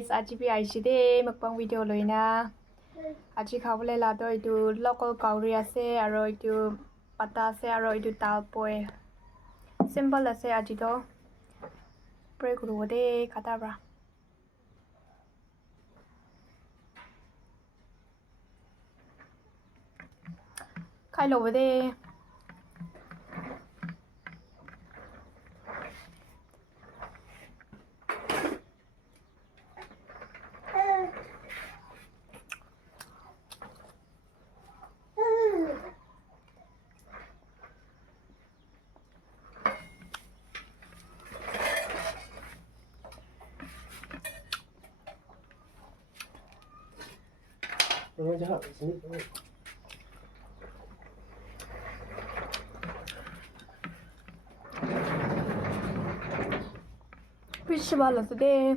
guys, RGB ICD mukbang video loina. Aji khawle la do itu local kauri ase aro itu pata ase aro itu dal poi. Simple ase aji do. Pray kuru de katabra. Khai lo de. Fish ball today.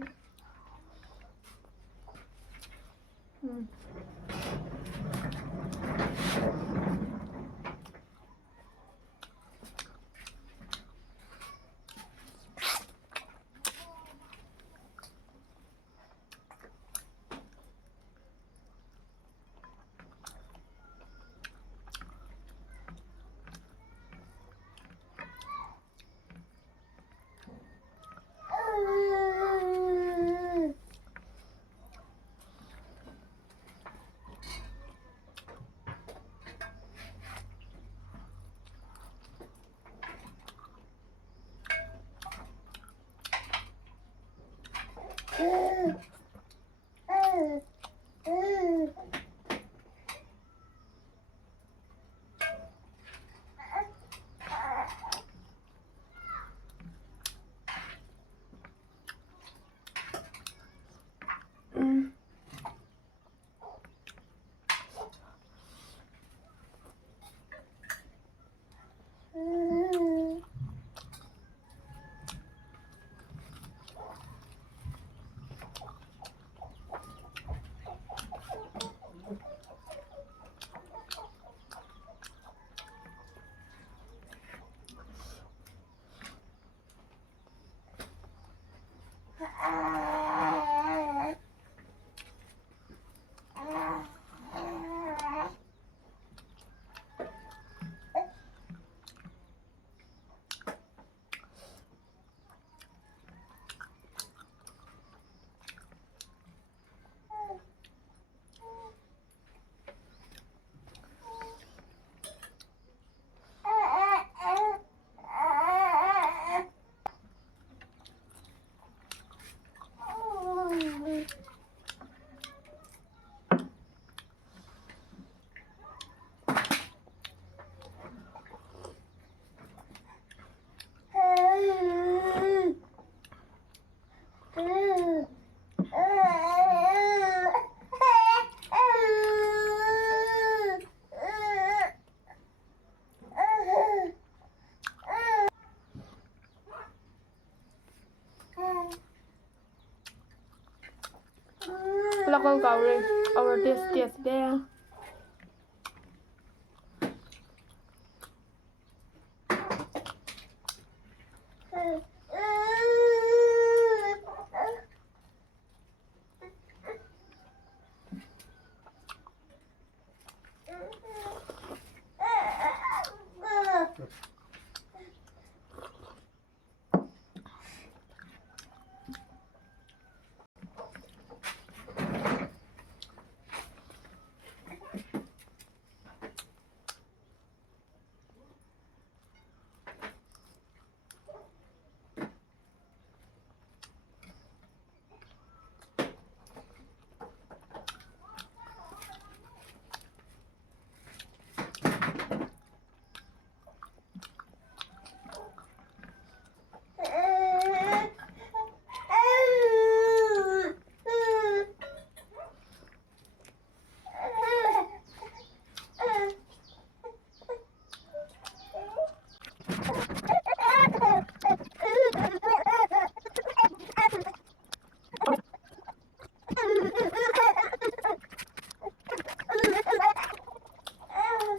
Local kauri our this there.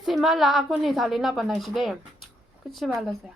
Simala ako ni thali na panay side. Kuchi bala se.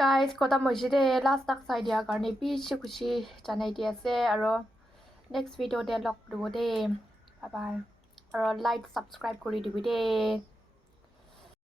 guys ก็ตามมาสิเด last task idea กันในปีชิคุชิจะในเดียเซอรอ next video เดล็อกดูเด bye bye อรอ like subscribe กูรีดูเด